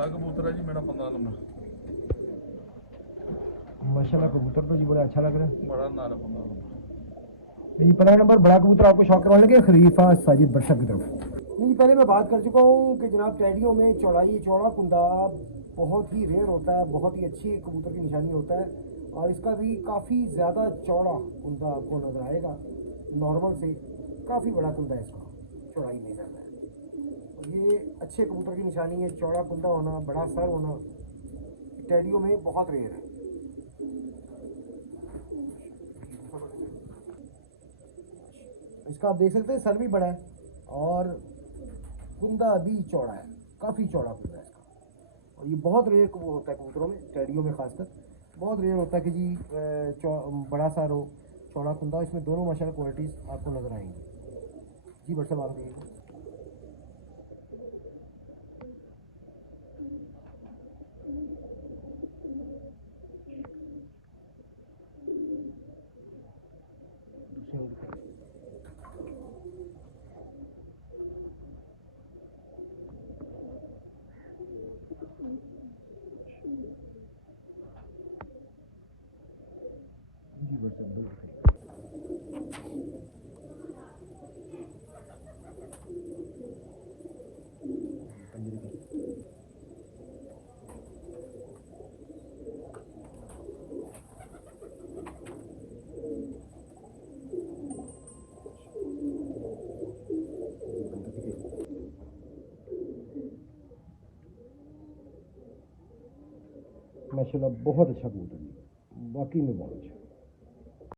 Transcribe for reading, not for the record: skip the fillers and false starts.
बड़ा कबूतर है जी मेरा 15 नंबर। माशाल्लाह कबूतर तो जी बड़ा अच्छा लग रहा है। बड़ा नारा 15 नंबर। जी 15 नंबर बड़ा कबूतर आपको शौक करवाने लगे खलीफा साजिद बरशक की तरफ। नहीं पहले मैं बात कर चुका हूँ कि जनाब टेडियों में चौड़ा कुंदा बहुत ही रेयर होता है, बहुत ही अच्छी कबूतर की निशानी होता है और इसका भी काफ़ी ज़्यादा चौड़ा कुंदा आपको नजर आएगा। नॉर्मल से काफ़ी बड़ा कुंदा है इसका, चौड़ाई में ज़्यादा है। ये अच्छे कबूतर की निशानी है, चौड़ा कुंदा होना, बड़ा सर होना टेडियों में बहुत रेयर है। इसका आप देख सकते हैं सर भी बड़ा है और कुंदा भी चौड़ा है, काफ़ी चौड़ा कुंदा है इसका। और ये बहुत रेयर वो होता है कबूतरों में, टेडियों में खासकर बहुत रेयर होता है कि जी बड़ा सर हो, चौड़ा कुंदा। इसमें दोनों माशाल्लाह क्वालिटीज़ आपको नज़र आएंगी। जी बट साहब आप कहिएगा। जी बट साहब दो दिखाइए। पंजरे की माशाल्लाह बहुत अच्छा कबूतर जी, वाकई में बहुत अच्छा।